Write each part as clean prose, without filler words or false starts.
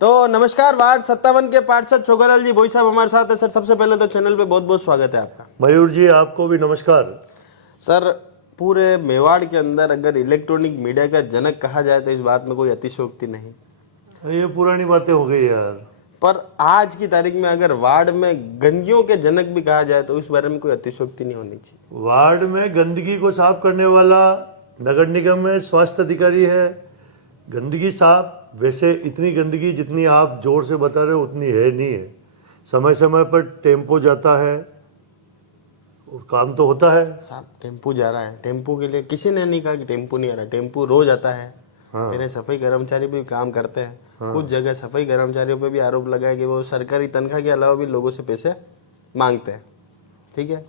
तो नमस्कार, वार्ड 57 के पार्षद छोगालाल जी भोई साहब हमारे साथ है। सर सबसे पहले तो चैनल पे बहुत बहुत स्वागत है आपका। मयूर जी आपको भी नमस्कार। सर पूरे मेवाड़ के अंदर अगर इलेक्ट्रॉनिक मीडिया का जनक कहा जाए तो इस बात में कोई अतिशयोक्ति नहीं। ये पुरानी बातें हो गई यार। पर आज की तारीख में अगर वार्ड में गंदगियों के जनक भी कहा जाए तो इस बारे में कोई अतिशयोक्ति नहीं होनी चाहिए। वार्ड में गंदगी को साफ करने वाला नगर निगम में स्वास्थ्य अधिकारी है। गंदगी साफ, वैसे इतनी गंदगी जितनी आप जोर से बता रहे हो उतनी है नहीं है। समय समय पर टेम्पो जाता है और काम तो होता है। साहब टेम्पू जा रहा है, टेम्पू के लिए किसी ने नहीं कहा कि टेम्पू नहीं आ रहा, टेम्पू रोज आता है। हाँ। मेरे सफाई कर्मचारी भी काम करते हैं। कुछ जगह सफाई कर्मचारियों पे भी आरोप लगा है कि वो सरकारी तनख्वाह के अलावा भी लोगों से पैसे मांगते हैं। ठीक है,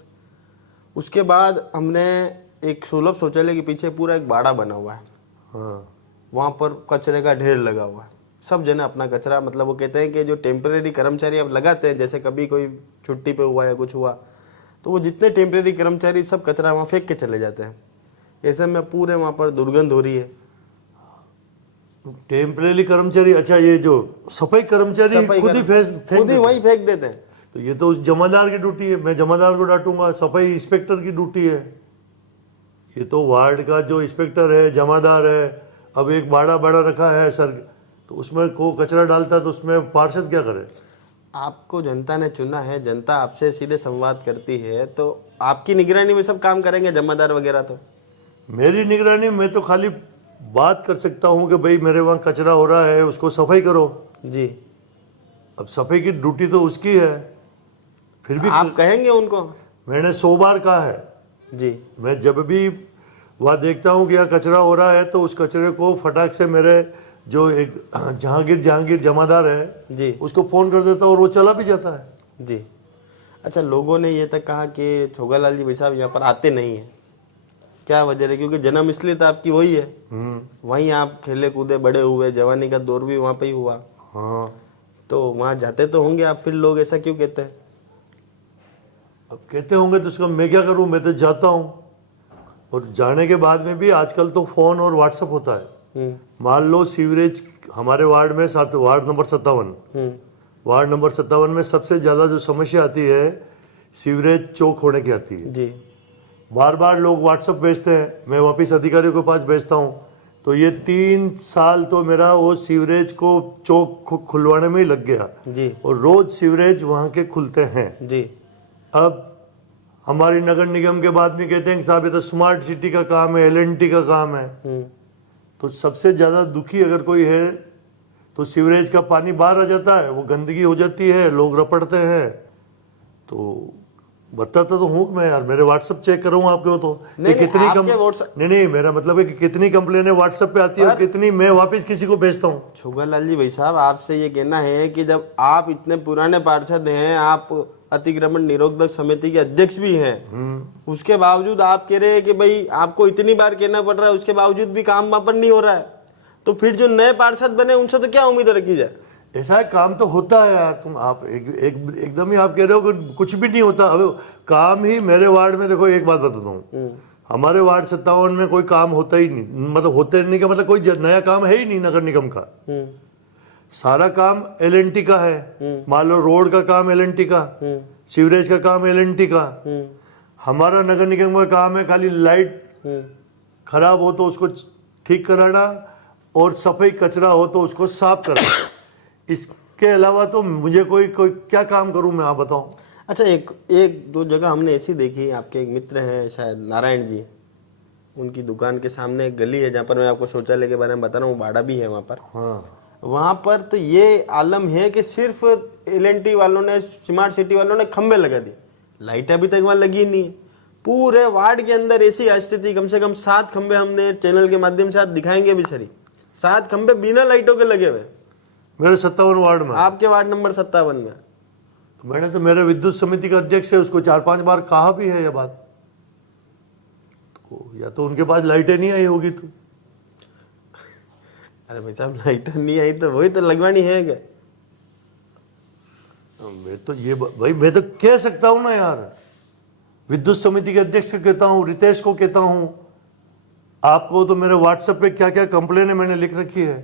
उसके बाद हमने एक सुलभ शौचालय के पीछे पूरा एक बाड़ा बना हुआ है। हाँ। वहाँ पर कचरे का ढेर लगा हुआ है। सब जने अपना कचरा, मतलब वो कहते हैं कि जो टेम्परेरी कर्मचारी अब लगाते हैं, जैसे कभी कोई छुट्टी पे हुआ या कुछ हुआ तो वो जितने टेम्परेरी कर्मचारी सब कचरा वहाँ फेंक के चले जाते हैं। ऐसे में पूरे वहाँ पर दुर्गंध हो रही है। टेम्परेरी कर्मचारी, अच्छा ये जो सफाई कर्मचारी खुद ही वहीं फेंक देते हैं। तो ये तो उस जमादार की ड्यूटी है, मैं जमादार को डांटूंगा। सफाई इंस्पेक्टर की ड्यूटी है। ये तो वार्ड का जो इंस्पेक्टर है, जमादार है। अब एक बाड़ा रखा है सर, तो उसमें को कचरा डालता है तो उसमें पार्षद क्या करे? आपको जनता ने चुना है, जनता आपसे सीधे संवाद करती है, तो आपकी निगरानी में सब काम करेंगे जमादार वगैरह। तो मेरी निगरानी में तो खाली बात कर सकता हूँ कि भाई मेरे वहाँ कचरा हो रहा है, उसको सफाई करो जी। अब सफाई की ड्यूटी तो उसकी है। फिर भी आप कहेंगे उनको? मैंने 100 बार कहा है जी। मैं जब भी वहाँ देखता हूँ कि यहाँ कचरा हो रहा है तो उस कचरे को फटाक से मेरे जो एक जहांगीर जमादार है जी, उसको फोन कर देता हूँ और वो चला भी जाता है। जी। अच्छा, लोगों ने ये तक कहा कि छोगालाल जी भाई साहब यहाँ पर आते नहीं हैं, क्या वजह है? क्योंकि जन्म इसलिए तो आपकी वही है, वहीं आप खेले कूदे बड़े हुए, जवानी का दौर भी वहाँ पे ही हुआ। हाँ, तो वहाँ जाते तो होंगे आप, फिर लोग ऐसा क्यों कहते हैं? अब कहते होंगे तो उसका मैं क्या करूँ, मैं तो जाता हूँ। और जाने के बाद में भी आजकल तो फोन और व्हाट्सएप होता है। मान लो सीवरेज हमारे वार्ड में वार्ड नंबर 57, वार्ड नंबर 57 में सबसे ज्यादा जो समस्या आती है सीवरेज चौक होने की आती है जी। बार बार लोग व्हाट्सएप भेजते हैं, मैं वापस अधिकारियों के पास भेजता हूँ। तो ये 3 साल तो मेरा वो सीवरेज को चौक खुलवाने में ही लग गया जी। और रोज सीवरेज वहाँ के खुलते हैं। जी। अब हमारी नगर निगम के बाद में कहते हैं कि साहब ये तो स्मार्ट सिटी का काम है, LNT का काम है। तो सबसे ज्यादा दुखी अगर कोई है तो सीवरेज का पानी बाहर आ जाता है, वो गंदगी हो जाती है, लोग रपड़ते हैं। तो बताता तो हूँ मैं यार, मेरे व्हाट्सएप चेक करूँ आपके तो नहीं, कितनी नहीं, मेरा मतलब है कि कितनी कंप्लेनें व्हाट्सएप पे आती है और कितनी मैं वापस किसी को भेजता हूँ। छोगालाल जी भाई साहब, आपसे ये कहना है कि जब आप इतने पुराने पार्षद हैं, आप अतिक्रमण निरोधक समिति के अध्यक्ष भी हैं, उसके बावजूद आप कह रहे हैं कि भाई आपको इतनी बार कहना पड़ रहा है, उसके बावजूद भी काम वहां पर नहीं हो रहा है, तो फिर जो नए पार्षद बने उनसे तो क्या उम्मीद रखी जाए? ऐसा है, काम तो होता है यार। तुम आप एकदम ही आप कह रहे हो कि कुछ भी नहीं होता। अब काम ही मेरे वार्ड में देखो, एक बात बताता हूँ, हमारे वार्ड 57 में कोई काम होता ही नहीं। मतलब होते नहीं का मतलब कोई नया काम है ही नहीं नगर निगम का। सारा काम LNT का है। मान लो रोड का काम LNT का, सीवरेज का काम LNT का। हमारा नगर निगम का काम है खाली लाइट खराब हो तो उसको ठीक कराना और सफाई कचरा हो तो उसको साफ कराना। इसके अलावा तो मुझे कोई क्या काम करूं मैं, आप बताओ। अच्छा, एक दो जगह हमने ऐसी देखी, आपके एक मित्र हैं शायद नारायण जी, उनकी दुकान के सामने एक गली है जहाँ पर मैं आपको शौचालय के बारे में बता रहा हूँ, बाड़ा भी है वहाँ पर। हाँ। वहाँ पर तो ये आलम है कि सिर्फ LNT वालों ने, स्मार्ट सिटी वालों ने खंबे लगा दी, लाइट अभी तक वहाँ लगी नहीं है। पूरे वार्ड के अंदर ऐसी स्थिति, कम से कम 7 खंबे हमने चैनल के माध्यम से दिखाएंगे भी सरी, 7 खंबे बिना लाइटों के लगे हुए मेरे 57 वार्ड में। आपके वार्ड नंबर 57 में। तो मैंने तो मेरे विद्युत समिति का अध्यक्ष है, उसको 4-5 बार कहा भी है ये बात। तो या तो उनके पास लाइटें नहीं आई होगी। तो अरे भाई साहब, लाइट नहीं आई तो वही तो लगवानी है क्या? मैं तो ये भाई मैं तो कह सकता हूं ना यार, विद्युत समिति के अध्यक्ष को कहता हूं, रितेश को कहता हूं। आपको तो मेरे व्हाट्सएप पे क्या क्या कंप्लेन है मैंने लिख रखी है।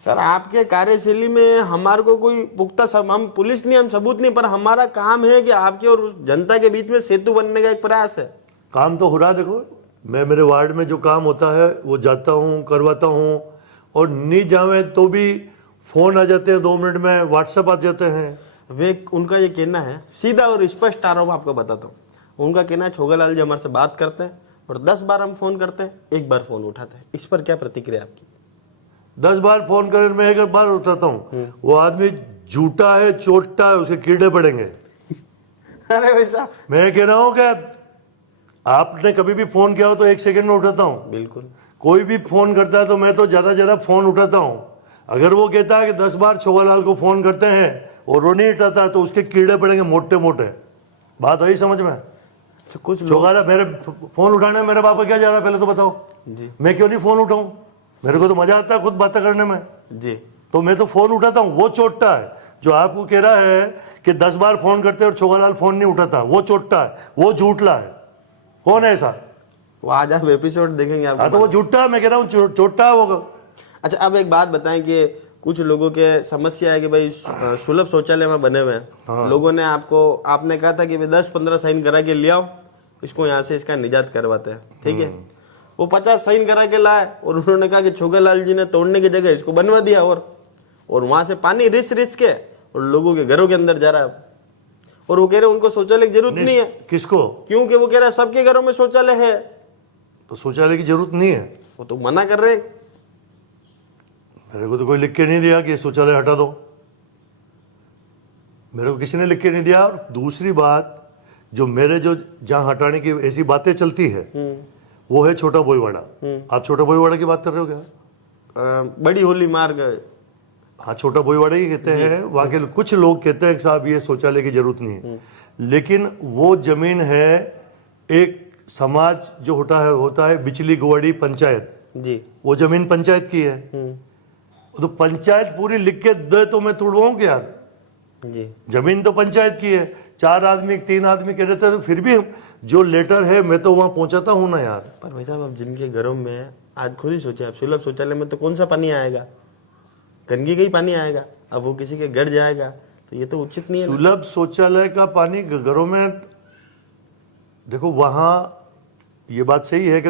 सर आपके कार्यशैली में हमारे को कोई पुख्ता हम पुलिस नहीं, हम सबूत नहीं, पर हमारा काम है कि आपके और उस जनता के बीच में सेतु बनने का एक प्रयास है। काम तो हो रहा, देखो मैं मेरे वार्ड में जो काम होता है वो जाता हूँ, करवाता हूँ, और नहीं जावे तो भी फोन आ जाते हैं 2 मिनट में, व्हाट्सएप आ जाते हैं। वे उनका ये कहना है, सीधा और स्पष्ट आरोप आपको बताता हूँ, उनका कहना है छोगालाल जी हमारे से बात करते हैं और 10 बार हम फोन करते हैं, 1 बार फोन उठाते हैं। इस पर क्या प्रतिक्रिया आपकी? 10 बार फोन करें, मैं 1 बार उठाता हूँ। वो आदमी झूठा है, चोटा है, उसके कीड़े पड़ेंगे। अरे वैसा मैं कह रहा हूँ कि आपने कभी भी फोन किया हो तो 1 सेकंड में उठाता हूँ। बिल्कुल। कोई भी फोन करता है तो मैं तो ज्यादा फोन उठाता हूँ। अगर वो कहता है कि 10 बार छोगालाल को फोन करते हैं और वो नहीं उठाता तो उसके कीड़े पड़ेंगे मोटे मोटे। बात आई समझ में? तो कुछ छोगालाल मेरे फोन उठाने में मेरे बाप का क्या जा रहा है, पहले तो बताओ जी। मैं क्यों नहीं फोन उठाऊं? मेरे को तो मजा आता है खुद बातें करने में, जी। तो मैं तो फोन उठाता हूँ। वो चोट्टा है जो आपको कह रहा है कि 10 बार फोन करते और छोगालाल फोन नहीं उठाता, वो चोट्टा है, वो झूठला है। कौन है ऐसा? वो आज आप एपिसोड देखेंगे आप। हाँ तो वो झूठा है, मैं कह रहा हूँ चोट्टा है वो। अच्छा अब एक बात बताएं कि कुछ लोगों के समस्या है कि भाई सुलभ शौचालय में बने हुए हैं। हाँ। लोगों ने आपने कहा था कि भाई 10-15 साइन करा के ले आओ, इसको यहाँ से इसका निजात करवाते हैं, ठीक है। वो 50 साइन करा के लाए और उन्होंने कहा कि छोगालाल जी ने तोड़ने की जगह इसको बनवा दिया, और वहां से पानी रिस के और लोगों के घरों के अंदर जा रहा है। और वो कह रहे उनको शौचालय की जरूरत नहीं है। किसको? क्योंकि वो कह रहा है सबके घरों में शौचालय है, तो शौचालय की जरूरत नहीं है। वो तो मना कर रहे हैं। मेरे को तो कोई लिख के नहीं दिया कि शौचालय हटा दो, मेरे को किसी ने लिख के नहीं दिया। और दूसरी बात जो मेरे जो जहां हटाने की ऐसी बातें चलती है वो है छोटा बोईवाड़ा। आप छोटा बोईवाड़ा की बात कर रहे हो क्या? बड़ी होली मार्ग। हाँ छोटा बोईवाड़ा ही कहते हैं। वहां के कुछ लोग कहते हैं कि साहब ये शौचालय की जरूरत नहीं है, लेकिन वो जमीन है एक समाज जो होता है बिचली गोवाड़ी पंचायत जी, वो जमीन पंचायत की है। तो पंचायत पूरी लिख के दे तो मैं तोड़वाऊं क्या यार? जी। जमीन तो पंचायत की है। 4 आदमी 3 आदमी कह देते हैं तो फिर भी जो लेटर है मैं तो वहां पहुंचाता हूं ना यार। पर भाई साहब अब जिनके घरों में आज खुद ही सोचे आप, सुलभ शौचालय में तो कौन सा पानी आएगा? गंदगी का ही पानी आएगा। अब वो किसी के घर जाएगा तो ये तो उचित नहीं है। सुलभ शौचालय का पानी घरों में, देखो वहां ये बात सही है कि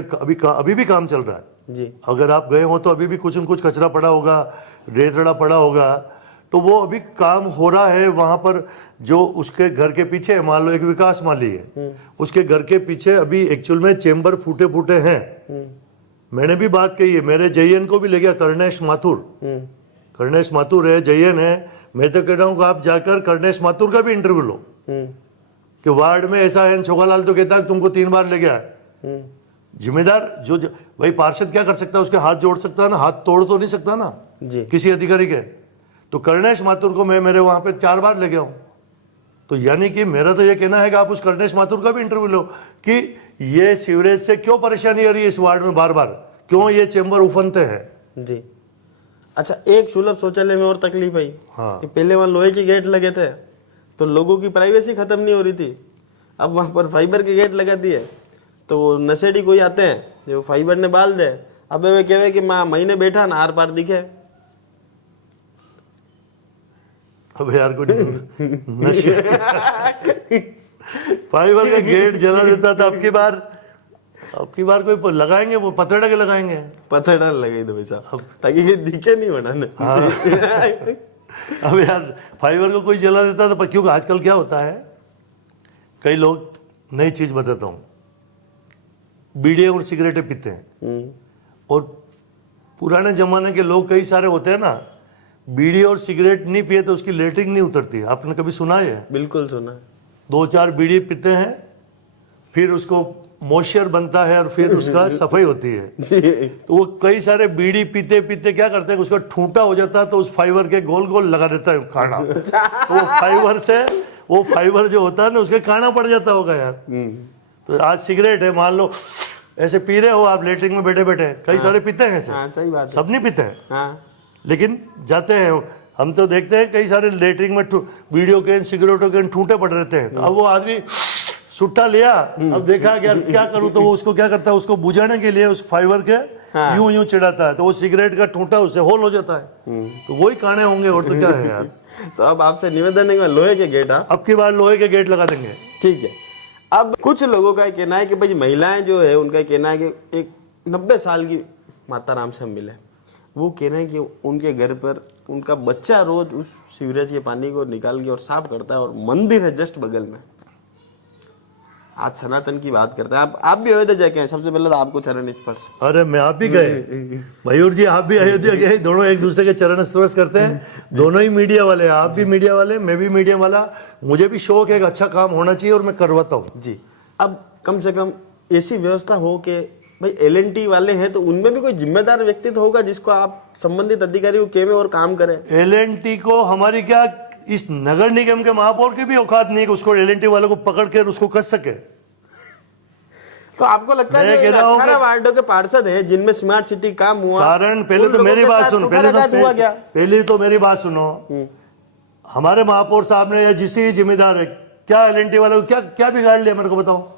अभी भी काम चल रहा है जी। अगर आप गए हो तो अभी भी कुछ न कुछ कचरा पड़ा होगा, रेतड़ा पड़ा होगा, तो वो अभी काम हो रहा है वहां पर। जो उसके घर के पीछे मान लो एक विकास माली है, उसके घर के पीछे अभी एक्चुअल में चेंबर फूटे हैं। मैंने भी बात कही है, मेरे जयन को भी ले गया कर्णेश माथुर है, जयन है। मैं तो कह रहा हूँ कि आप जाकर कर्णेश माथुर का भी इंटरव्यू लो कि वार्ड में ऐसा है। छोगालाल तो कहता है तुमको 3 बार ले गया है। जिम्मेदार जो भाई पार्षद क्या कर सकता है? उसके हाथ जोड़ सकता है ना, हाथ तोड़ तो नहीं सकता ना जी। किसी अधिकारी के। तो कर्णेश माथुर को मैं मेरे वहां पे 4 बार ले गया हूं। तो यानी कि मेरा तो ये कहना है कि आप उस कर्णेश माथुर का भी इंटरव्यू लो कि ये सीवरेज से क्यों परेशानी आ रही है इस वार्ड में, बार बार क्यों ये चेंबर उफनते हैं। जी। अच्छा एक सुलभ शौचालय में और तकलीफ आई हाँ। कि पहले वहां लोहे के गेट लगे थे तो लोगों की प्राइवेसी खत्म नहीं हो रही थी। अब वहां पर फाइबर के गेट लगा दिए तो वो नशेड़ी कोई आते हैं जो फाइबर ने बाल दे। अब वे कहे कि माँ महीने बैठा ना आर पार दिखे। अब यार कुछ नशे फाइबर का गेट जला देता था। अब की बार कोई लगाएंगे, वो पत्थर के लगाएंगे, पत्थर डाल लगे तो वैसा ताकि ये दिखे नहीं बनाने। अब यार फाइबर को कोई जला देता था। क्योंकि आजकल क्या होता है, कई लोग, नई चीज बताता हूं, बीड़ी और सिगरेटें पीते हैं। और पुराने जमाने के लोग कई सारे होते हैं ना, बीड़ी और सिगरेट नहीं पिए तो उसकी लेटरिन नहीं उतरती। आपने कभी सुना है? बिल्कुल सुना। 2-4 बीड़ी पीते हैं, फिर उसको मॉइस्चर बनता है और फिर उसका सफाई होती है। तो वो कई सारे बीड़ी पीते पीते क्या करते हैं, उसका ठूंठा हो जाता है तो उस फाइबर के गोल गोल लगा देता है कांटा। तो वो फाइबर जो होता है ना उसके कांटा पड़ जाता होगा यार। तो आज सिगरेट है, मान लो ऐसे पी रहे हो आप लेटरिन में बैठे बैठे, कई सारे पीते हैं ऐसे। हाँ, सही बात है। सब नहीं पीते हैं। हाँ। लेकिन जाते हैं, हम तो देखते हैं कई सारे लेटरिन में वीडियो के सिगरेटों के ठूंठे पड़ रहते हैं। तो अब वो आदमी सुट्टा लिया, अब देखा कि यार क्या करूं, तो वो उसको क्या करता है, उसको बुझाने के लिए उस फाइबर के हाँ। यूं यूं चिढ़ाता है, तो वो सिगरेट का ठूंठा उससे होल हो जाता है। तो वही काने होंगे, और तो क्या है यार। तो अब आपसे निवेदन है कि लोहे के गेट आप अब की बार लोहे के गेट लगा देंगे। ठीक है। अब कुछ लोगों का कहना है कि भाई महिलाएं जो है उनका कहना है कि एक 90 साल की माता राम से हम मिले, वो कह रहे हैं कि उनके घर पर उनका बच्चा रोज उस सीवरेज के पानी को निकाल के और साफ करता है, और मंदिर है जस्ट बगल में। आज सनातन की बात करते हैं, आप भी अयोध्या जाके हैं, सबसे पहले तो आपको चरण स्पर्श। अरे मैं आप भी गए मयूर जी, आप भी अयोध्या गए, दोनों एक दूसरे के चरण स्पर्श करते हैं, दोनों ही मीडिया वाले, आप भी मीडिया वाले, मैं भी मीडिया वाला। मुझे भी शौक है कि अच्छा काम होना चाहिए और मैं करवाता हूँ जी। अब कम से कम ऐसी व्यवस्था हो कि भाई LNT वाले हैं तो उनमें भी कोई जिम्मेदार व्यक्ति तो होगा जिसको आप संबंधित अधिकारी को कहे और काम करें। LNT को हमारी क्या, इस नगर निगम के महापौर की भी औकात नहीं कि उसको LNT वालों को पकड़ कर उसको कस सके। तो आपको लगता है मैं कि कह रहा हूं 18 कि- वार्डों के पार्षद हैं जिनमें स्मार्ट सिटी काम हुआ, कारण पहले उन तो लोगों मेरी के बात साथ सुन, कुठाराघात हुआ क्या? पहले तो मेरी बात सुनो। हमारे महापौर साहब ने या जिससे जिम्मेदार है, क्या LNT वालों को क्या क्या बिगाड़ लिया, मेरे को बताओ।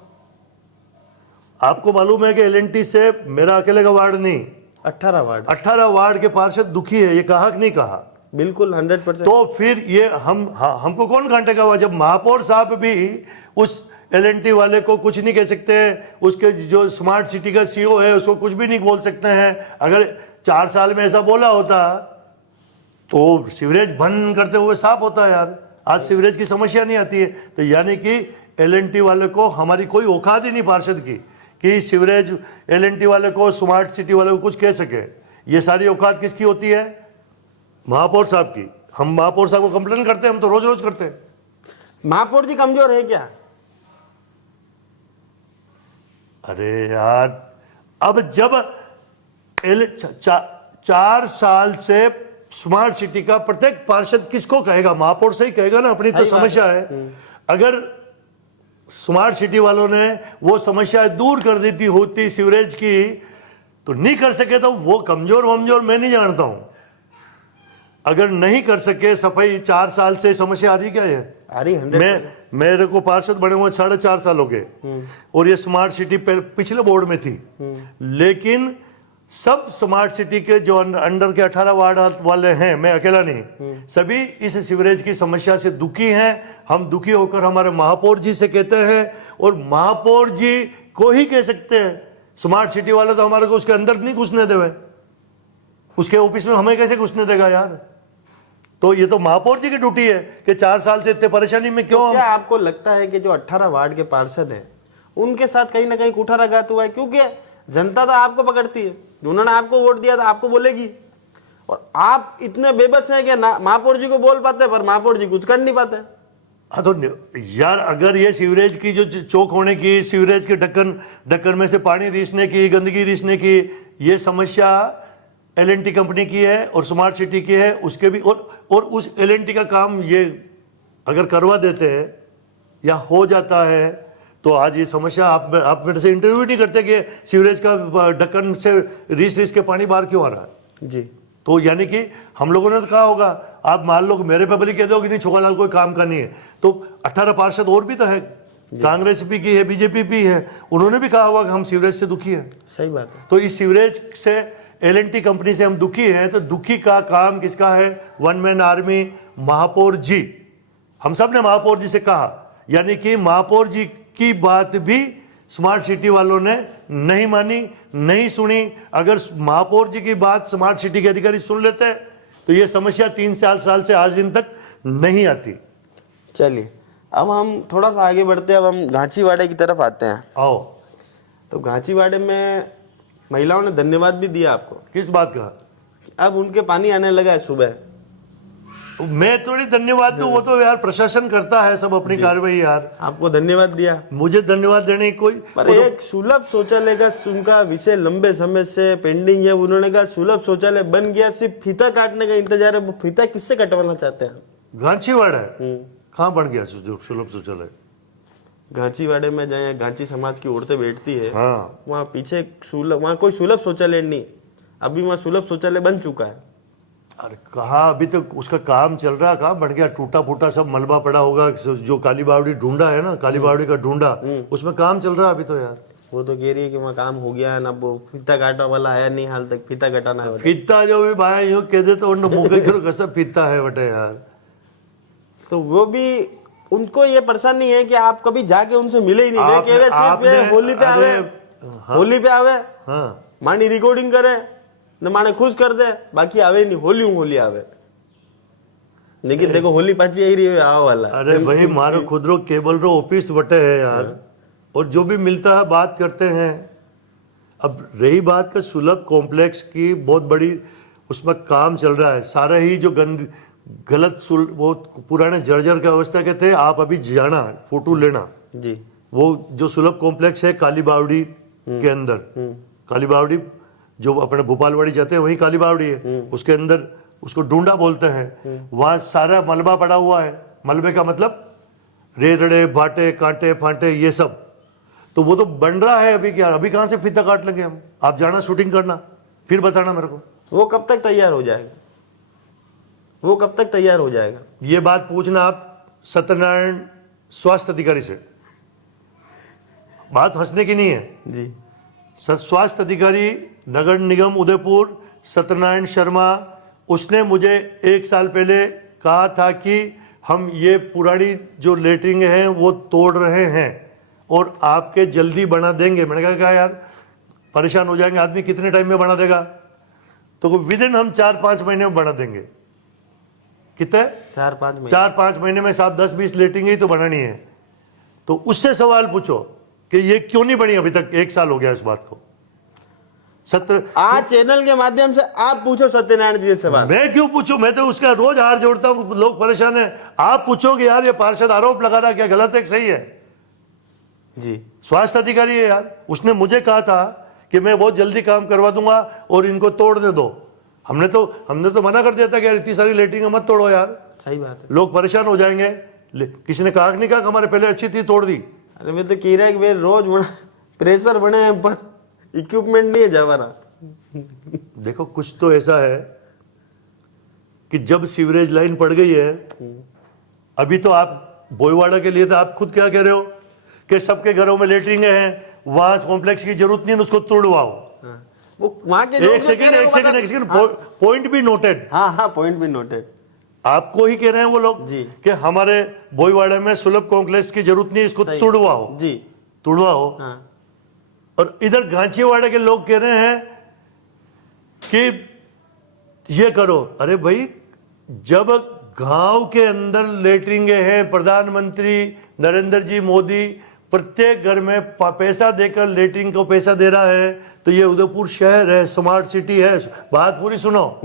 आपको मालूम है कि LNT से मेरा अकेले का वार्ड नहीं, 18 वार्ड के पार्षद दुखी है, ये कहा कि नहीं कहा? बिल्कुल 100%। तो फिर ये हमको कौन कांटेगा हुआ, जब महापौर साहब भी उस LNT वाले को कुछ नहीं कह सकते हैं, उसके जो स्मार्ट सिटी का CEO है उसको कुछ भी नहीं बोल सकते हैं। अगर 4 साल में ऐसा बोला होता तो सीवरेज बंद करते हुए साफ होता यार, आज सीवरेज की समस्या नहीं आती है। तो यानी कि LNT वाले को हमारी कोई औकात ही नहीं पार्षद की कि सीवरेज LNT वाले को स्मार्ट सिटी वाले को कुछ कह सके। ये सारी औकात किसकी होती है? महापौर साहब की। हम महापौर साहब को कंप्लेन करते हैं, हम तो रोज रोज करते हैं। महापौर जी कमजोर है क्या? अरे यार, अब जब 4 साल से स्मार्ट सिटी का प्रत्येक पार्षद किसको कहेगा? महापौर से ही कहेगा ना, अपनी तो समस्या है। अगर स्मार्ट सिटी वालों ने वो समस्या दूर कर देती होती सीवरेज की, तो नहीं कर सके तो वो कमजोर वमजोर मैं नहीं जानता हूं। अगर नहीं कर सके सफाई, 4 साल से समस्या आ रही क्या है? आ रही 100%। मेरे को पार्षद बने हुए 4.5 साल हो गए, और ये स्मार्ट सिटी पिछले बोर्ड में थी, लेकिन सब स्मार्ट सिटी के जो अंडर के 18 वार्ड वाले हैं, मैं अकेला नहीं, सभी इस सीवरेज की समस्या से दुखी हैं। हम दुखी होकर हमारे महापौर जी से कहते हैं, और महापौर जी को ही कह सकते हैं। स्मार्ट सिटी वाले तो हमारे को उसके अंदर नहीं घुसने देवे, उसके ऑफिस में हमें कैसे घुसने देगा यार? तो ये तो महापौर जी की ड्यूटी है कि 4 साल से इतने परेशानी में क्यों। तो क्या आपको लगता है कि जो 18 वार्ड के पार्षद हैं उनके साथ कहीं ना कहीं कुठाराघात हुआ है? क्योंकि जनता तो आपको पकड़ती है, उन्होंने आपको वोट दिया था, आपको बोलेगी, और आप इतने बेबस हैं कि महापौर जी को बोल पाते पर महापौर जी कुछ कर नहीं पाते। हाँ तो यार, अगर ये सीवरेज की जो चौक होने की, सीवरेज के ढक्कन में से पानी रिसने की, गंदगी रिसने की, ये समस्या LNT कंपनी की है और स्मार्ट सिटी की है, उसके भी, और उस LNT का काम ये अगर करवा देते हैं या हो जाता है तो आज ये समस्या आप मेरे से इंटरव्यू नहीं करते कि सीवरेज का ढक्कन से रिस के पानी बाहर क्यों आ रहा है जी। तो यानी कि हम लोगों ने तो कहा होगा, आप मान लो मेरे पब्लिक कह दो कि नहीं छोकालाल कोई काम का नहीं है, तो 18 पार्षद और भी तो है, कांग्रेस भी की है, बीजेपी भी है, उन्होंने भी कहा होगा कि हम सीवरेज से दुखी है। सही बात है। तो इस सीवरेज से LNT कंपनी से हम दुखी हैं, तो दुखी का काम किसका है? वन मैन आर्मी, महापौर जी। हम सब ने महापौर जी से कहा, यानी कि महापौर जी की बात भी स्मार्ट सिटी वालों ने नहीं मानी, नहीं सुनी। अगर महापौर जी की बात स्मार्ट सिटी के अधिकारी सुन लेते तो ये समस्या 3 साल से आज दिन तक नहीं आती। चलिए अब हम थोड़ा सा आगे बढ़ते हैं, अब हम घांचीवाड़े की तरफ आते हैं। आओ। तो घांचीवाड़े में महिलाओं ने धन्यवाद भी दिया आपको, किस बात का? अब उनके पानी आने लगा है सुबह। मैं थोड़ी धन्यवाद दूं, वो तो यार प्रशासन करता है सब अपनी कार्रवाई यार। आपको धन्यवाद दिया, मुझे धन्यवाद देने की कोई, पर एक सुलभ शौचालय का उनका विषय लंबे समय से पेंडिंग है। उन्होंने कहा सुलभ शौचालय बन गया, सिर्फ फीता काटने का इंतजार है। वो फीता किससे कटवाना चाहते हैं? घांचीवाड़ा है, कहाँ बन गया सुलभ शौचालय? घांचीवाड़े में जहाँ घांची समाज की औरतें बैठती है, हाँ, वहाँ पीछे वहाँ कोई सुलभ शौचालय नहीं, अभी वहाँ सुलभ शौचालय बन चुका है। अरे कहाँ, अभी तो उसका काम चल रहा है, कहाँ बन गया? टूटा फूटा सब मलबा पड़ा होगा। जो काली बावड़ी ढूंढा है ना, काली बावड़ी का ढूंढा, उसमें काम चल रहा है अभी तो यार। वो तो कह रही है कि वहाँ काम हो गया है ना, वो फीता काटा वाला आया नहीं हाल तक, फीता कटाना है। फीता जो भी भाई यूं कह दे तो उन मुंह करो कैसा फीता है बटे यार। तो वो भी उनको ये परेशानी है कि आप कभी जाके उनसे मिले ही नहीं, वे कहे सिर्फ ये होली पे आवे, होली पे आवे, हाँ मानी रिकॉर्डिंग करे न माने खुश कर दे, बाकी आवे नहीं, होली आवे। लेकिन देखो होली पाची आई रही है आवा वाला। अरे भाई मारो खुद रो केबल रो ऑफिस बटे है यार, और जो भी मिलता है बात करते हैं। अब रही बात का सुलभ कॉम्प्लेक्स की, बहुत बड़ी उसमें काम चल रहा है, सारा ही जो गलत वो पुराने जर्जर की अवस्था के थे, आप अभी जाना फोटो लेना जी। वो जो सुलभ कॉम्प्लेक्स है काली बावड़ी के अंदर, काली बावड़ी जो अपने भोपालवाड़ी जाते हैं वही काली बावड़ी है, उसके अंदर उसको डूंडा बोलते हैं। वहां सारा मलबा पड़ा हुआ है, मलबे का मतलब रेतड़े भाटे कांटे फांटे ये सब, तो वो तो बन रहा है अभी। क्या अभी कहां से फीता काट लेंगे हम? आप जाना शूटिंग करना फिर बताना मेरे को। वो कब तक तैयार हो जाएगा, वो कब तक तैयार हो जाएगा? ये बात पूछना आप सत्यनारायण स्वास्थ्य अधिकारी से, बात हंसने की नहीं है जी। स्वास्थ्य अधिकारी नगर निगम उदयपुर सत्यनारायण शर्मा, उसने मुझे 1 साल पहले कहा था कि हम ये पुरानी जो लेटरिंग है वो तोड़ रहे हैं और आपके जल्दी बना देंगे। मैंने कहा यार परेशान हो जाएंगे आदमी, कितने टाइम में बना देगा? तो विद इन हम 4-5 महीने में बना देंगे। कितने? 4-5 महीने में 7-10-20 लेटरिंग ही तो बनानी है। तो उससे सवाल पूछो कि ये क्यों नहीं बनी अभी तक, 1 साल हो गया इस बात को। आज चैनल के माध्यम से आप पूछो सत्यनारायण जी से सवाल। मैं क्यों पूछूं? मैं तो उसका रोज हार जोड़ता हूं, लोग परेशान है। आप पूछोगे यार ये पार्षद आरोप लगा रहा, क्या गलत है कि सही है? जी स्वास्थ्य अधिकारी है यार, उसने मुझे कहा था कि मैं बहुत जल्दी काम करवा दूंगा और इनको तोड़ने दो। हमने तो मना कर दिया था कि यार इतनी सारी लेटरिंग मत तोड़ो यार, सही बात है, लोग परेशान हो जाएंगे। किसी ने कहा नहीं कहा हमारे पहले अच्छी थी, तोड़ दी। अरे मैं तो कह रहा है कि वे रोज प्रेशर बने हैं पर इक्विपमेंट नहीं है जवाना। देखो कुछ तो ऐसा है कि जब सीवरेज लाइन पड़ गई है, अभी तो आप बोईवाड़ा के लिए तो आप खुद क्या कह रहे हो कि सबके घरों में लेटरिंग हैं, वहां कॉम्प्लेक्स की जरूरत नहीं है, उसको तोड़वाओ। वो वहां के एक सेकंड पॉइंट भी नोटेड। हाँ पॉइंट भी नोटेड। आपको ही कह रहे हैं वो लोग जी कि हमारे बोईवाड़े में सुलभ कॉम्प्लेक्स की जरूरत नहीं है, इसको तोड़वाओ जी, तोड़वाओ। हाँ। और इधर गांचीवाड़े के लोग कह रहे हैं कि ये करो। अरे भाई जब गांव के अंदर लेटरिंगे हैं, प्रधानमंत्री नरेंद्र जी मोदी प्रत्येक घर में पैसा देकर लेटरिंग को पैसा दे रहा है, तो ये उदयपुर शहर है, स्मार्ट सिटी है। बात पूरी सुनो।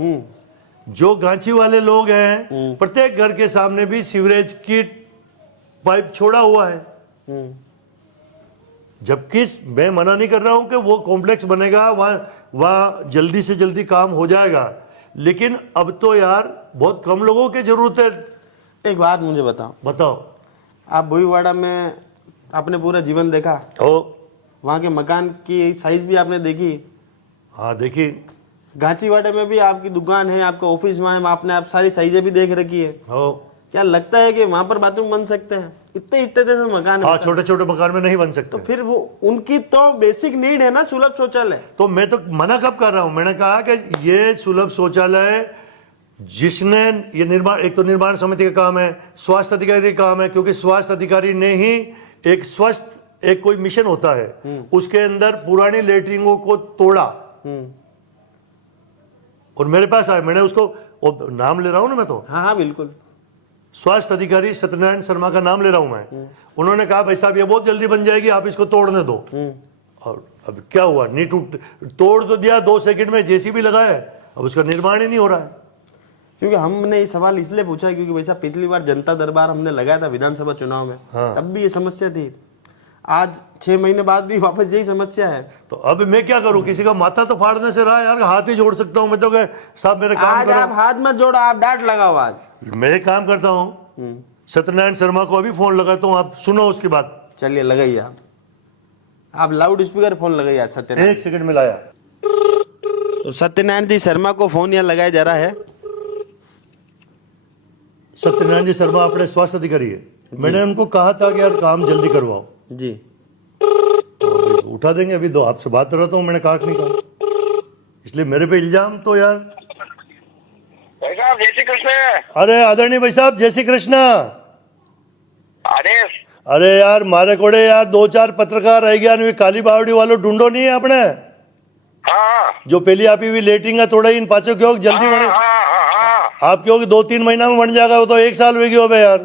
जो गांची वाले लोग हैं प्रत्येक घर के सामने भी सीवरेज की पाइप छोड़ा हुआ है, जबकि मैं मना नहीं कर रहा हूं कि वो कॉम्प्लेक्स बनेगा, वहां जल्दी से जल्दी काम हो जाएगा, लेकिन अब तो यार बहुत कम लोगों की जरूरत है। एक बात मुझे बताओ, आप भोईवाड़ा में आपने पूरा जीवन देखा, वहां के मकान की साइज भी आपने देखी? हाँ देखी। गांचीवाड़े में भी आपकी दुकान है, आपका ऑफिस वहां है, आपने आप सारी साइजें भी देख रखी है। क्या लगता है कि वहां पर बाथरूम बन सकते हैं? इतने मकान है। हाँ छोटे छोटे मकान में नहीं बन सकते। तो फिर वो उनकी तो बेसिक नीड है ना सुलभ शौचालय। तो मैं तो मना कब कर रहा हूं? मैंने कहा कि ये सुलभ शौचालय जिसने ये निर्माण, एक तो निर्माण समिति का काम है, स्वास्थ्य अधिकारी का काम है, क्योंकि स्वास्थ्य अधिकारी ने ही एक स्वस्थ एक कोई मिशन होता है, उसके अंदर पुरानी लेटरिंगों को तोड़ा और मेरे पास आया। मैंने उसको नाम ले रहा हूं ना मैं तो। हाँ बिल्कुल। स्वास्थ्य अधिकारी सत्यनारायण शर्मा का नाम ले रहा हूं मैं। उन्होंने कहा भाई साहब ये बहुत जल्दी बन जाएगी, आप इसको तोड़ने दो। और अब क्या हुआ, नहीं तोड़ तो दिया 2 सेकंड में, जेसीबी लगाया, अब उसका निर्माण ही नहीं हो रहा है। क्योंकि हमने ये सवाल इसलिए पूछा क्योंकि वैसा पिछली बार जनता दरबार हमने लगाया था विधानसभा चुनाव में, तब भी ये समस्या थी। आज 6 महीने बाद भी वापस यही समस्या है। तो अब मैं क्या करूं? किसी का माथा तो फाड़ने से रहा यार, हाथ ही जोड़ सकता हूं मैं तो। साहब मेरे काम आज आप हाथ मत जोड़ो, आप डांट लगाओ। आज मैं एक काम करता हूं, सत्यनारायण शर्मा को अभी फोन लगाता हूं, आप सुनो उसकी बात। चलिए लगाइए आप लाउड स्पीकर फोन लगाइए सत्यनारायण। 1 सेकंड में लाया। तो सत्यनारायण जी शर्मा को फोन यहाँ लगाया जा रहा है। सत्यनारायण जी शर्मा अपने स्वास्थ्य अधिकारी है। मैंने उनको कहा था कि यार काम जल्दी करवाओ जी। तो उठा देंगे। अभी दो आपसे बात कर रहा था, मैंने कहा नहीं कहा, इसलिए मेरे पे इल्जाम तो यार। भाई साहब जय श्री कृष्ण। अरे आदरणीय भाई साहब जय श्री कृष्ण। अरे अरे यार मारे कोड़े यार 2-4 पत्रकार रह गया नहीं, काली बावड़ी वालों ढूंढो नहीं है अपने, हाँ जो पहली आप भी लेटिंग है थोड़ा इन पाचो क्यों जल्दी हाँ बने हाँ हाँ हाँ। आप क्यों 2-3 महीना में बन जाएगा, वो तो 1 साल हो गया हो यार।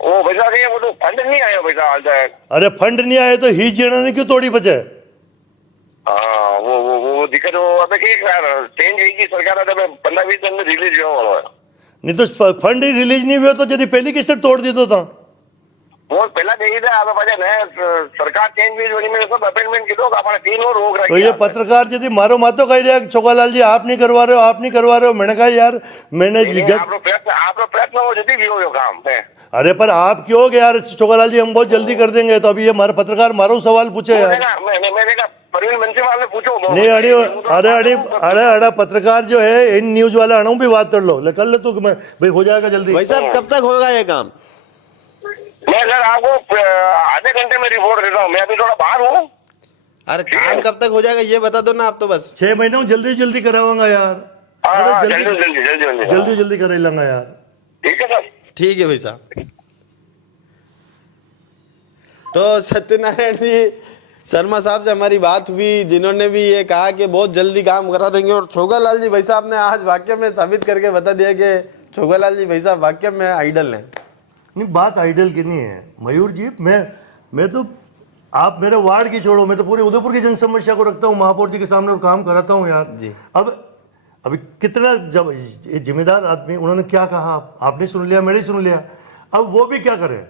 वो भैया के वो तो फंड नहीं आया भैया आज तक। अरे फंड नहीं आए तो ही जेना ने क्यों तोड़ी बचे। हाँ वो दिक्कत वो अब कि चेंज हुई की सरकार है, 15-20 दिन में रिलीज हुआ वाला है। नहीं तो फंड ही रिलीज नहीं हुआ तो यदि पहली किस्त तोड़ दी तो था वो पहला देखी था आप वजह ने सरकार चेंज हुई होनी में सब अपॉइंटमेंट किधो का अपने 3 और रोक रखी। तो ये पत्रकार यदि मारो मातो कह रहे हैं छोकालाल जी आप नहीं करवा रहे हो, आप नहीं करवा रहे हो। मैंने कहा यार मैंने आपको प्रयत्न हो जल्दी भी हो यो काम पे। अरे पर आप क्यों गए यार छोकालाल जी, हम बहुत जल्दी कर देंगे। तो अभी ये हमारे पत्रकार मारो सवाल पूछे यार। मैंने कहा परवीन मंसीवाल ने पूछो नहीं अरे पत्रकार जो है इन न्यूज वाला अणु भी बात कर लो कर ले तू भाई हो जाएगा जल्दी। भाई साहब कब तक होगा ये काम? मैं सर आपको आधे घंटे में रिपोर्ट देता हूँ, मैं अभी थोड़ा बाहर हूँ। अरे काम कब तक हो जाएगा ये बता दो ना आप तो बस। 6 महीने में जल्दी जल्दी कराऊंगा यार। हाँ, जल्दी जल्दी करा लूंगा यार। ठीक है सर। ठीक है भाई साहब। तो सत्यनारायण जी शर्मा साहब से हमारी बात हुई, जिन्होंने भी ये कहा कि बहुत जल्दी काम करा देंगे। और छोगालाल जी भाई साहब ने आज वाक्य में साबित करके बता दिया कि छोगालाल जी भाई साहब वाक्य में आइडल हैं। नहीं बात आइडल की नहीं है मयूर जी, मैं तो आप मेरे वार्ड की छोड़ो, मैं तो पूरे उदयपुर की जन समस्या को रखता हूँ महापौर जी के सामने और काम कराता हूँ यार जी। अब अभी कितना जब जिम्मेदार आदमी उन्होंने क्या कहा आपने सुन लिया, मैंने सुन लिया। अब वो भी क्या करें,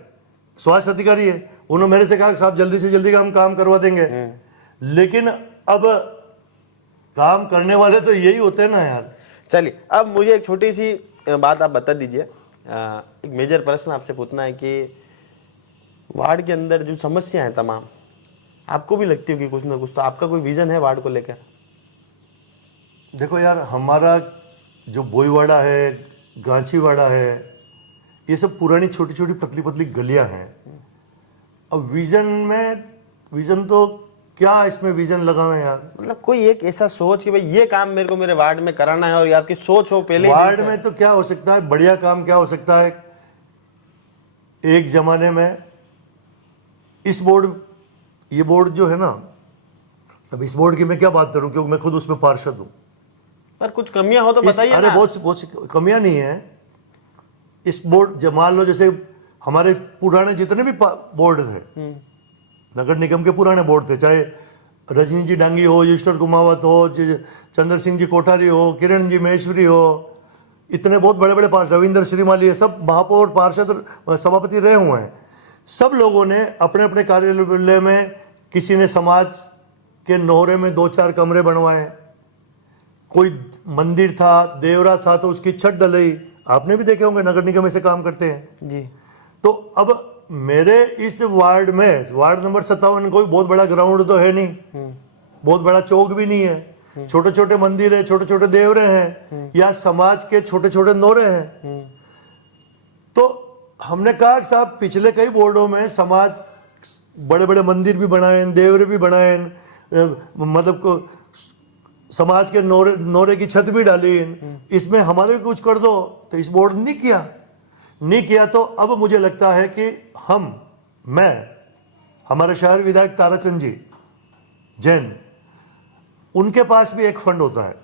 स्वास्थ्य अधिकारी है, उन्होंने मेरे से कहा साहब जल्दी से जल्दी काम करवा देंगे। लेकिन अब काम करने वाले तो यही होते हैं ना यार। चलिए अब मुझे एक छोटी सी बात आप बता दीजिए। एक मेजर प्रश्न आपसे पूछना है कि वार्ड के अंदर जो समस्या है तमाम, आपको भी लगती होगी कुछ ना कुछ, तो आपका कोई विजन है वार्ड को लेकर? देखो यार हमारा जो बोईवाड़ा है, गांचीवाड़ा है, ये सब पुरानी छोटी छोटी पतली पतली गलियां हैं। अब विजन तो क्या इसमें विजन लगावे यार। मतलब कोई एक ऐसा सोच कि भाई ये काम मेरे को मेरे वार्ड में कराना है, और ये आपकी सोच हो पहले वार्ड में तो क्या हो सकता है, बढ़िया काम क्या हो सकता है। एक जमाने में ये बोर्ड जो है ना, अब इस बोर्ड की मैं क्या बात करूं क्योंकि मैं खुद उसमें पार्षद हूं। पर कुछ कमियां हो तो बताइए। अरे बहुत सी कमियां नहीं है इस बोर्ड। जब मान लो जैसे हमारे पुराने जितने भी बोर्ड थे, नगर निगम के पुराने बोर्ड थे, चाहे रजनी जी डांगी हो, ईश्वर कुमावत हो, चंद्र सिंह जी कोठारी हो, किरण जी महेश्वरी हो, इतने बहुत बड़े बड़े पार्षद, रविंद्र श्रीमाली है, सब महापौर पार्षद सभापति रहे हुए हैं। सब लोगों ने अपने अपने कार्यालय में, किसी ने समाज के नोहरे में 2-4 कमरे बनवाए, कोई मंदिर था, देवरा था तो उसकी छत डली। आपने भी देखे होंगे नगर निगम ऐसे काम करते हैं जी। तो अब मेरे इस वार्ड में, वार्ड नंबर 57, कोई बहुत बड़ा ग्राउंड तो है नहीं, बहुत बड़ा चौक भी नहीं है, छोटे छोटे मंदिर है, छोटे छोटे देवरे हैं, या समाज के छोटे छोटे नोरे हैं। तो हमने कहा कि साहब पिछले कई बोर्डों में समाज बड़े बड़े मंदिर भी बनाए, देवरे भी बनाए, मतलब को समाज के नोरे की छत भी डाली, इसमें हमारे भी कुछ कर दो। तो इस बोर्ड ने नहीं किया। तो अब मुझे लगता है कि हमारे शहर विधायक ताराचंद जी जैन, उनके पास भी एक फंड होता है।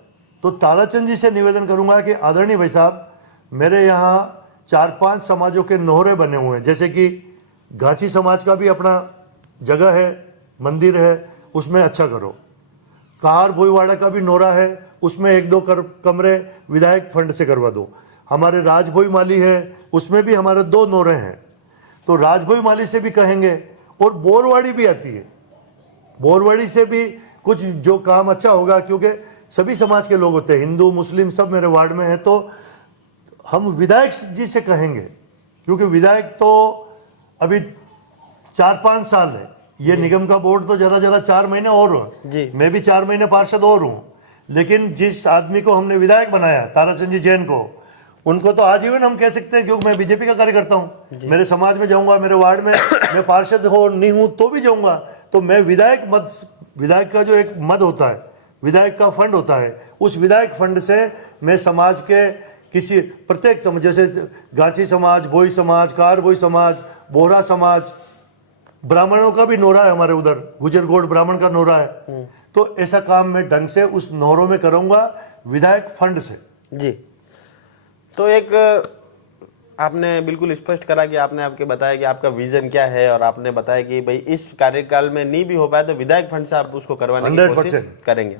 तो ताराचंद जी से निवेदन करूंगा कि आदरणीय भाई साहब, मेरे यहाँ 4-5 समाजों के नोहरे बने हुए हैं, जैसे कि गांची समाज का भी अपना जगह है, मंदिर है, उसमें अच्छा करो। कार भोईवाड़ा का भी नोरा है, उसमें 1-2 कमरे विधायक फंड से करवा दो। हमारे राजभोई माली है, उसमें भी हमारे 2 नोरे हैं, तो राजभोई माली से भी कहेंगे। और बोरवाड़ी भी आती है, बोरवाड़ी से भी कुछ जो काम अच्छा होगा, क्योंकि सभी समाज के लोग होते हैं, हिंदू मुस्लिम सब मेरे वार्ड में है। तो हम विधायक जी से कहेंगे, क्योंकि विधायक तो अभी 4-5 साल है, ये निगम का बोर्ड तो जरा 4 महीने और हो, मैं भी 4 महीने पार्षद और हूं। लेकिन जिस आदमी को हमने विधायक बनाया, ताराचंद जी जैन को, उनको तो आजीवन हम कह सकते हैं, क्योंकि मैं बीजेपी का कार्यकर्ता हूँ, मेरे समाज में जाऊंगा, मेरे वार्ड में मैं पार्षद हो नहीं हूं तो भी जाऊंगा, तो मैं विधायक का जो एक मद होता है, विधायक का फंड होता है, उस विधायक फंड से मैं समाज के किसी प्रत्येक समाज, जैसे गांची समाज, भोई समाज, कारभोई समाज, बोहरा समाज, ब्राह्मणों का भी नोरा है हमारे उधर, गुजर गोड ब्राह्मण का नोरा है, तो ऐसा काम मैं ढंग से उस नोरों में करूंगा विधायक फंड से। जी, तो एक आपने बिल्कुल स्पष्ट करा कि आपने आपके बताया कि आपका विजन क्या है, और आपने बताया कि भाई इस कार्यकाल में नहीं भी हो पाया तो विधायक फंड से आप उसको करवाने की 100% कोशिश करेंगे,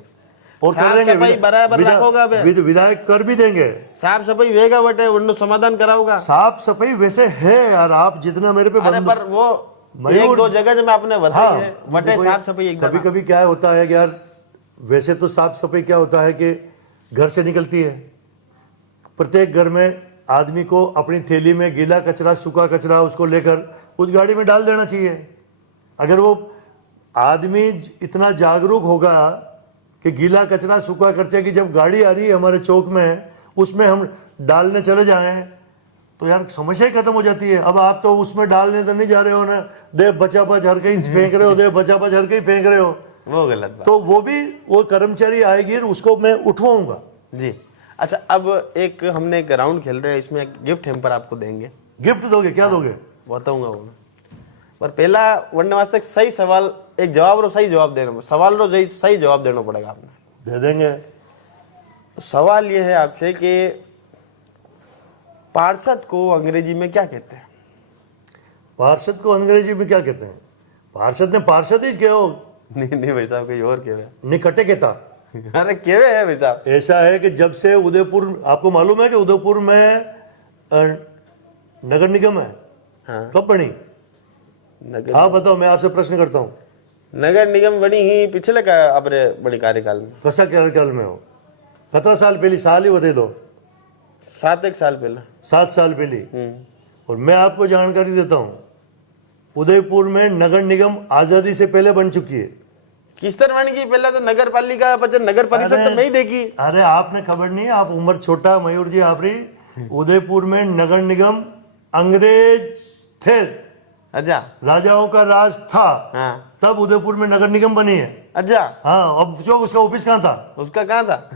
और कर साफ देंगे, सफाई बराबर रखोगा बे? विधायक कर भी देंगे, साफ सफाई वेगा बटे उन्नो समाधान कराओगा। साफ सफाई वैसे है यार, आप जितना मेरे पे अरे पर वो एक दो जगह जब आपने बताई है बटे साफ सफाई एकदम। कभी कभी क्या होता है कि यार, वैसे तो साफ सफाई क्या होता है कि घर से निकलती है, प्रत्येक घर में आदमी को अपनी थैली में गीला कचरा, सूखा कचरा उसको लेकर उस गाड़ी में डाल देना चाहिए। अगर वो आदमी इतना जागरूक होगा कि गीला कचरा, सूखा कचरा की जब गाड़ी आ रही है हमारे चौक में, उसमें हम डालने चले जाएं तो यार समस्या ही खत्म हो जाती है। अब आप तो उसमें डालने तो नहीं जा रहे हो ना, दे बचा बच हर कहीं फेंक रहे हो, दे बचा बच हर कहीं फेंक रहे हो, वो गलत बात। तो वो भी वो कर्मचारी आएगी, उसको मैं उठवाऊंगा। जी अच्छा, अब एक हमने एक राउंड खेल रहे हैं, इसमें गिफ्ट हैम्पर आपको देंगे। गिफ्ट दोगे? क्या दोगे? बताऊंगा वो, पर पहला वरना वास्ते सही सवाल एक जवाब रो सही जवाब देना, सवाल रो सही जवाब देना पड़ेगा आपने। दे देंगे। तो सवाल ये है आपसे कि पार्षद को अंग्रेजी में क्या कहते हैं? पार्षद को अंग्रेजी में क्या कहते हैं? पार्षद ने पार्षद ही कहो। नहीं भाई साहब, कहीं और केवे। निकटे कहता। अरे केवे है भाई साहब। ऐसा है कि जब से उदयपुर, आपको मालूम है कि उदयपुर में नगर निगम है, हाँ। कब बनी? हाँ बताओ, मैं आपसे प्रश्न करता हूँ। नगर निगम बनी ही पिछले का अपने बड़ी कार्यकाल में। कसा कार्यकाल में हो? कितना साल पहले? साल ही बता दो। 7 साल पहले। 7 साल पहले। और मैं आपको जानकारी देता हूँ, उदयपुर में नगर निगम आजादी से पहले बन चुकी है। किस तरह बनी की? पहले तो नगर पालिका, नगर परिषद तो नहीं देखी। अरे आपने खबर नहीं है, आप उम्र छोटा, मयूर जी आप रही। उदयपुर में नगर निगम अंग्रेज थे, अच्छा, राजाओं का राज था, हाँ। तब उदयपुर में नगर निगम बनी है। अच्छा, हाँ। अब जो उसका ऑफिस कहाँ था? उसका कहाँ था?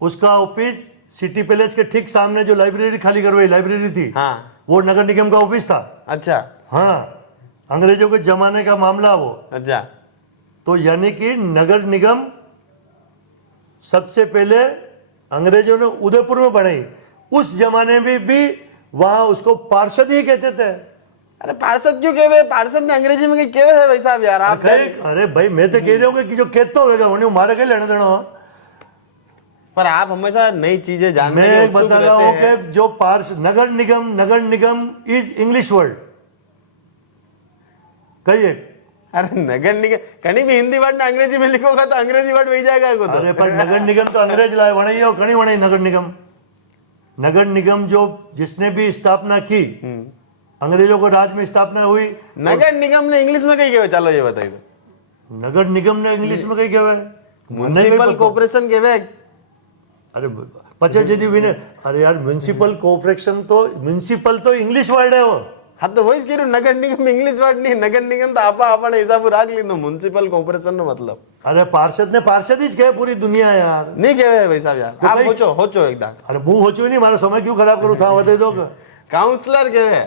उसका ऑफिस सिटी पैलेस के ठीक सामने जो लाइब्रेरी खाली करवाई लाइब्रेरी थी, हाँ। वो नगर निगम का ऑफिस था। अच्छा, हाँ, अंग्रेजों के जमाने का मामला वो। अच्छा, तो यानी कि नगर निगम सबसे पहले अंग्रेजों ने उदयपुर में बनाई। उस जमाने में भी वहां उसको पार्षद ही कहते थे। अरे पार्षद क्यों कहे? पार्षद ने अंग्रेजी में कहीं कहे है भाई साहब यार आप? अरे भाई मैं तो कह रहा हूँ कि जो कहते होगा उन्हें मारे के लेने देना। पर आप हमेशा नई चीजें जानने के मैं उत्सुक बता रहा हूँ रहते हैं। कि जो नगर निगम इज इंग्लिश वर्ड। कहिए। अरे नगर निगम कहीं भी हिंदी वर्ड ना अंग्रेजी में लिखोगा तो अंग्रेजी वर्ड वही जाएगा तो। अरे पर नगर निगम तो अंग्रेज लाए बनाई और कहीं बनाई नगर निगम जो जिसने भी स्थापना की, अंग्रेजों को राज में स्थापना हुई। नगर निगम ने इंग्लिश में कहीं कहे? चलो ये बताइए तो। नगर निगम ने इंग्लिश में कहीं कहे? म्युनिसिपल कॉर्पोरेशन कहे? अरे पचा जी भी ने। अरे यार म्युनिसिपल म्युनिसिपल तो इंग्लिश वर्ड है वो। हाँ तो वही कह रहा हूँ, नगर निगम इंग्लिश वर्ड नहीं, नगर निगम तो आपा अपने हिसाब राख ली तो म्युनिसिपल कॉर्पोरेशन नो मतलब। अरे पार्षद ने पार्षद ही कहे पूरी दुनिया यार। नहीं कहे भाई साहब यार, तो आप भाई- होचो एकदम। अरे मुंह होचो नहीं, हमारा समय क्यों खराब करूँ? था बता दो। काउंसलर कहे?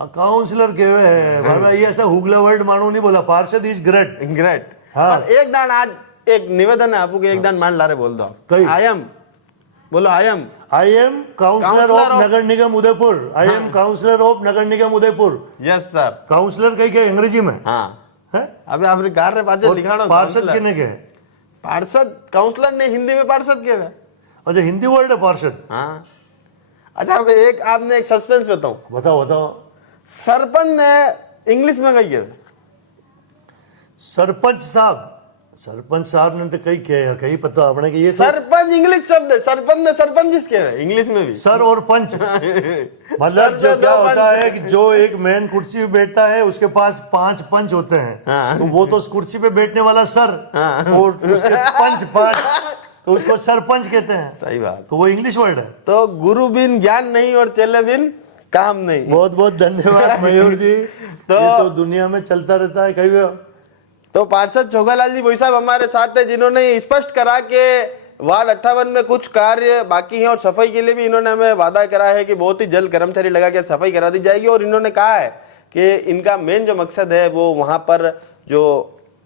काउंसलर कहे बाबा, ये ऐसा हुगला वर्ड मानो नहीं बोला। पार्षद इज ग्रेट। ग्रेट। हाँ। पर एक दान आज एक निवेदन है आपको, एक दान मान ला रहे बोल दो। कहीं? I am councillor of Nagar Nigam Udaipur. I am councillor of Nagar Nigam Udaipur. Yes sir. Councillor कहीं क्या अंग्रेजी में हाँ। है? अबे आपने कार रे पाछे लिखाणो पार्षद किने के? पार्षद काउंसलर ने हिंदी में पार्षद के है। अच्छा हिंदी वर्ड है पार्षद। हाँ। अच्छा अब एक आपने एक सस्पेंस बताऊं। बताओ। सरपंच ने इंग्लिश में कही है? सरपंच साहब ने तो कई किया यार, कहीं पता अपने कि ये सरपंच इंग्लिश शब्द है, सरपंच ने सरपंच किसके है इंग्लिश में भी? सर और पंच। मतलब जो क्या होता है कि जो एक मेन कुर्सी पे बैठता है उसके पास 5 पंच होते हैं। हाँ। तो वो तो उस कुर्सी पे बैठने वाला सर, और उसके पंच 5। तो उसको सरपंच कहते हैं। सही बात। तो वो इंग्लिश वर्ड है। तो गुरु बिन ज्ञान नहीं और चेले बिन काम नहीं। बहुत बहुत धन्यवाद मयूर जी। ये तो दुनिया में चलता रहता है कहीं भी। तो पार्षद छोगालाल जी भाई साहब हमारे साथ है, जिन्होंने स्पष्ट करा कि वार्ड 58 में कुछ कार्य बाकी हैं और सफाई के लिए भी इन्होंने हमें वादा करा है कि बहुत ही जल्द कर्मचारी लगा के सफाई करा दी जाएगी। और इन्होंने कहा है कि इनका मेन जो मकसद है वो वहां पर जो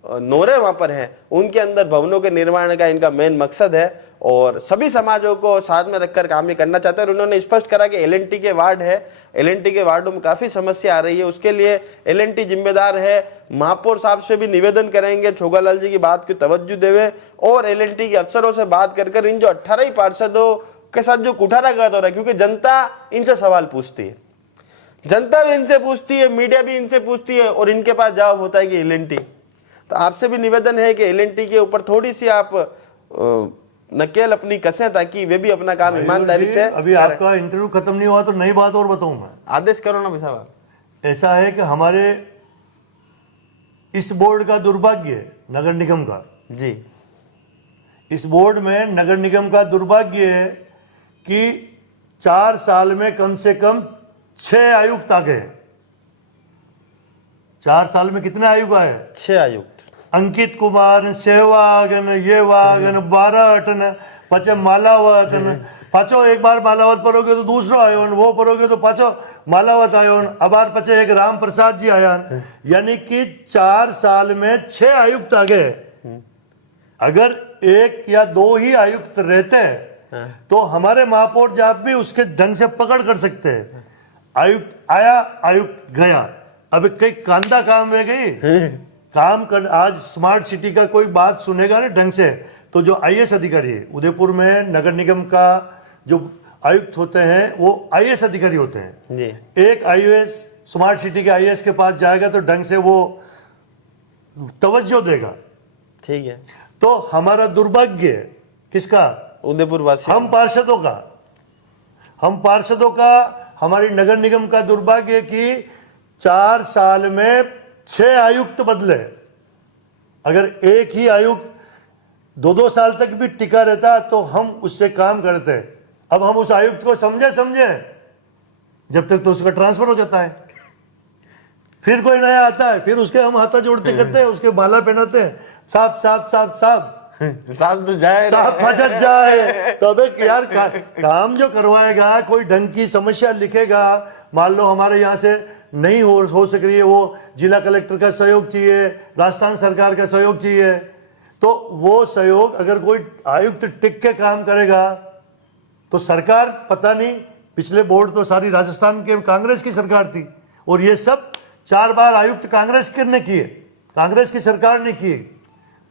नोरे वहां पर हैं उनके अंदर भवनों के निर्माण का इनका मेन मकसद है और सभी समाजों को साथ में रखकर काम ये करना चाहते हैं। और उन्होंने स्पष्ट करा कि एलएनटी के वार्ड है, एलएनटी के वार्डों में काफी समस्या आ रही है, उसके लिए एलएनटी जिम्मेदार है। महापौर साहब से भी निवेदन करेंगे छोगालाल जी की बात की तवज्जो देवे और एलएनटी के अफसरों से बात कर इन जो 18 ही पार्षदों के साथ जो कुठाराघात हो रहा है, क्योंकि जनता इनसे सवाल पूछती है, जनता भी इनसे पूछती है, मीडिया भी इनसे पूछती है और इनके पास जवाब होता है कि एलएनटी। तो आपसे भी निवेदन है कि एलएनटी के ऊपर थोड़ी सी आप नकेल अपनी कसें ताकि वे भी अपना काम ईमानदारी से। अभी आपका इंटरव्यू खत्म नहीं हुआ तो नई बात और बताऊं मैं। आदेश करो ना भाई साहब। ऐसा है कि हमारे इस बोर्ड का दुर्भाग्य है, नगर निगम का जी, इस बोर्ड में नगर निगम का दुर्भाग्य है कि 4 साल में कम से कम 6 आयुक्त आ गए। 4 साल में कितने आयुक्त आए? 6 आयुक्त। अंकित कुमार, सहवागन, ये वागन, 12 अटन, पचे मालावत, पाचो एक बार मालावत पढ़ोगे तो दूसरो आयो, वो पढ़ोगे तो पाचो मालावत आयो, अब बार पचे एक राम प्रसाद जी आया। यानी कि 4 साल में 6 आयुक्त आ गए। अगर 1 या 2 ही आयुक्त रहते तो हमारे महापौर जब भी उसके ढंग से पकड़ कर सकते हैं। आयुक्त आया, आयुक्त गया, अब कई कांदा काम में गई काम कर। आज स्मार्ट सिटी का कोई बात सुनेगा ना ढंग से तो जो आईएएस अधिकारी है, उदयपुर में नगर निगम का जो आयुक्त होते हैं वो आईएएस अधिकारी होते हैं जी। एक आईएएस स्मार्ट सिटी के आईएएस के पास जाएगा तो ढंग से वो तवज्जो देगा। ठीक है। तो हमारा दुर्भाग्य किसका? उदयपुर वासी, हम पार्षदों का हमारी नगर निगम का दुर्भाग्य कि 4 साल में 6 आयुक्त बदले। अगर एक ही आयुक्त 2-2 साल तक भी टिका रहता तो हम उससे काम करते। अब हम उस आयुक्त को समझे जब तक तो उसका ट्रांसफर हो जाता है, फिर कोई नया आता है, फिर उसके हम हाथा जोड़ते करते हैं, उसके माला पहनाते हैं, साहब साहब साहब साहब साहब तो जाए, साहब फजत जाए। तो अबे यार काम जो करवाएगा, कोई ढंग की समस्या लिखेगा, मान लो हमारे यहाँ से नहीं हो सक रही है, वो जिला कलेक्टर का सहयोग चाहिए, राजस्थान सरकार का सहयोग चाहिए, तो वो सहयोग अगर कोई आयुक्त टिक के काम करेगा तो सरकार पता नहीं। पिछले बोर्ड तो सारी राजस्थान के कांग्रेस की सरकार थी और ये सब 4 बार आयुक्त कांग्रेस ने किए, कांग्रेस की सरकार ने किए।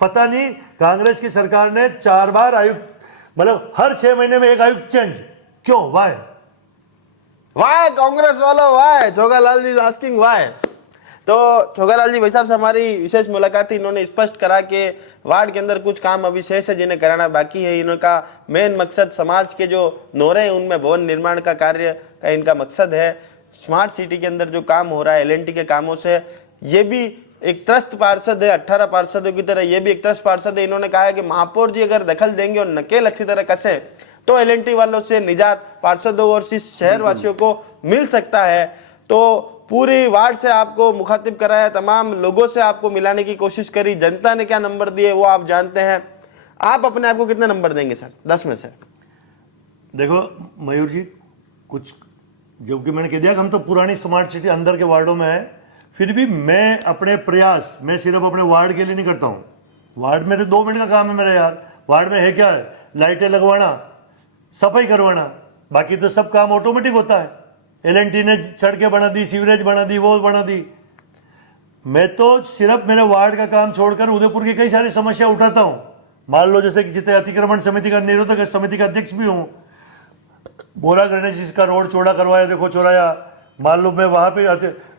पता नहीं कांग्रेस की सरकार ने 4 बार आयुक्त, मतलब हर 6 महीने में एक आयुक्त चेंज क्यों? वाई कांग्रेस वालों, why Chhogalal ji asking why. तो छोगालाल जी भाई साहब से हमारी विशेष मुलाकात थी। इन्होंने स्पष्ट करा कि वार्ड के अंदर कुछ काम अभी शेष है जिन्हें कराना बाकी है। इनका मेन मकसद समाज के जो नोरे हैं उनमें भवन निर्माण का कार्य का इनका मकसद है। स्मार्ट सिटी के अंदर जो काम हो रहा है एलएनटी के कामों से, ये भी एक त्रस्त पार्षद है, 18 पार्षदों की तरह ये भी एक त्रस्त पार्षद है। इन्होंने कहा है कि महापौर जी अगर दखल देंगे और नकेल अच्छी तरह कसे तो एलएनटी वालों से निजात पार्षदों और शहर वासियों को मिल सकता है। तो पूरी वार्ड से आपको मुखातिब कराया, तमाम लोगों से आपको मिलाने की कोशिश करी, जनता ने क्या नंबर दिए वो आप जानते हैं। आप अपने आप को कितने नंबर देंगे सर 10 में से? देखो मयूर जी, कुछ जो कि मैंने कह दिया कि हम तो पुरानी स्मार्ट सिटी अंदर के वार्डों में है, फिर भी मैं अपने प्रयास, मैं सिर्फ अपने वार्ड के लिए नहीं करता हूँ। वार्ड में तो 2 मिनट का काम है मेरा यार। वार्ड में है क्या? लाइटें लगवाना, सफाई करवाना, बाकी तो सब काम ऑटोमेटिक होता है। एलएनटी ने सड़कें बना दी, सीवरेज बना दी, वो बना दी। मैं तो सिर्फ मेरे वार्ड का काम छोड़कर उदयपुर की कई सारी समस्या उठाता हूँ। मान लो जैसे कि जितने अतिक्रमण समिति का निरोधक समिति का अध्यक्ष भी हूँ, बोरा गणेश का रोड चौड़ा करवाया, देखो चौड़ाया। मान लो मैं वहां पे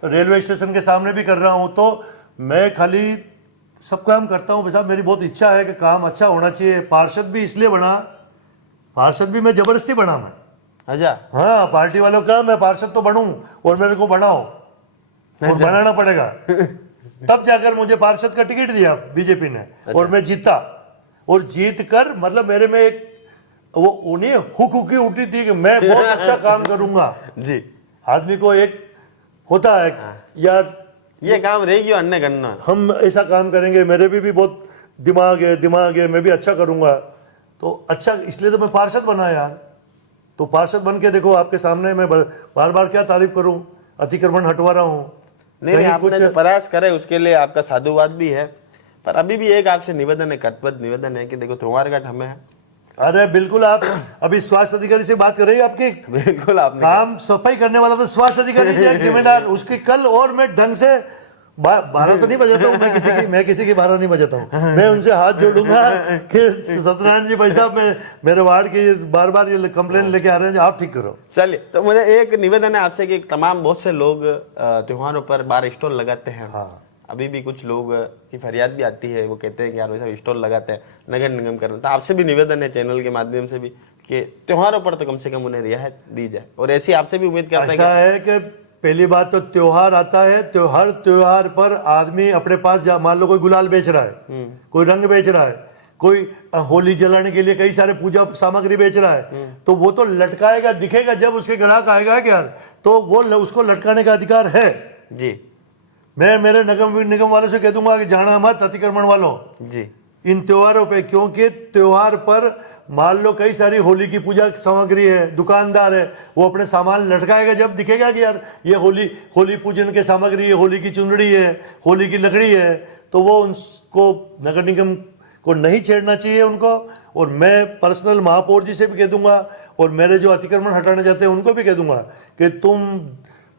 रेलवे स्टेशन के सामने भी कर रहा हूं। तो मैं खाली सब काम करता हूं साहब, मेरी बहुत इच्छा है कि काम अच्छा होना चाहिए। पार्षद भी इसलिए बना, पार्षद भी मैं जबरदस्ती बना मैं। अच्छा, हाँ, पार्टी वालों का मैं पार्षद तो बनूं और मेरे को बनाओ और बनाना पड़ेगा तब जाकर मुझे पार्षद का टिकट दिया बीजेपी ने और मैं जीता। और जीत कर मतलब मेरे में एक वो उन्हें हुक उठी थी कि मैं बहुत अच्छा काम करूंगा। जी आदमी को एक होता है यार ये काम रहेगी और अन्य करना। हम ऐसा काम करेंगे, मेरे भी बहुत दिमाग है, मैं भी अच्छा करूंगा। तो अच्छा इसलिए तो मैं पार्षद बना यार। तो पार्षद बन के देखो आपके सामने मैं बार बार क्या तारीफ करूं, अतिक्रमण हटवा रहा हूं। नहीं आपने जो प्रयास करे उसके लिए आपका साधुवाद भी है, पर अभी भी एक आपसे निवेदन है, कर्तव्य निवेदन है कि देखो त्योहार का समय है। अरे बिल्कुल, आप अभी स्वास्थ्य अधिकारी से बात कर रही है आपकी। बिल्कुल आपने काम सफाई करने वाला तो स्वास्थ्य अधिकारी है जिम्मेदार उसकी। कल और मैं ढंग से बारह तो नहीं बजाता हूँ मैं किसी की बारह नहीं बजाता हूँ। मैं उनसे हाथ जोड़ूंगा कि सत्यनारायण जी भाई साहब मैं मेरे वार्ड की बार बार ये कंप्लेन लेके आ रहे हैं, आप ठीक करो। चलिए, तो मुझे एक निवेदन है आपसे कि तमाम बहुत से लोग त्योहारों पर बार स्टॉल लगाते हैं। हाँ। अभी भी कुछ लोग की फरियाद भी आती है, वो कहते हैं कि यार वैसा स्टॉल लगाते हैं, नगर निगम करना। तो आपसे भी निवेदन है चैनल के माध्यम से भी कि त्योहारों पर तो कम से कम उन्हें रियायत दी जाए, और ऐसी आपसे भी उम्मीद करते हैं। ऐसा है कि पहली बात तो त्योहार आता है, हर त्योहार पर आदमी अपने पास मान लो कोई गुलाल बेच रहा है, कोई रंग बेच रहा है, कोई होली जलाने के लिए कई सारे पूजा सामग्री बेच रहा है, तो वो तो लटकाएगा, दिखेगा जब उसके ग्राहक आएगा क्या, तो वो उसको लटकाने का अधिकार है। जी मैं मेरे नगर निगम वालों से कह दूंगा कि जाना मत अतिक्रमण वालों जी इन त्योहारों पे, क्योंकि त्योहार पर मान लो कई सारी होली की पूजा सामग्री है, दुकानदार है, वो अपने सामान लटकाएगा जब दिखेगा कि यार ये होली पूजन के सामग्री है, होली की चुनरी है, होली की लकड़ी है, तो वो उनको नगर निगम को नहीं छेड़ना चाहिए उनको। और मैं पर्सनल महापौर जी से भी कह दूंगा और मेरे जो अतिक्रमण हटाने जाते हैं उनको भी कह दूंगा कि तुम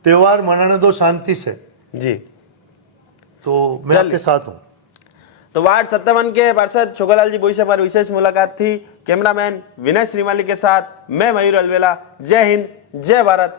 त्योहार मनाने दो शांति से। जी, तो मैं आपके साथ हूँ। तो वार्ड 57 के पार्षद छोकलाल जी बोईसा पर विशेष मुलाकात थी। कैमरामैन विनय श्रीमाली के साथ मैं मयूर अलवेला। जय हिंद, जय भारत।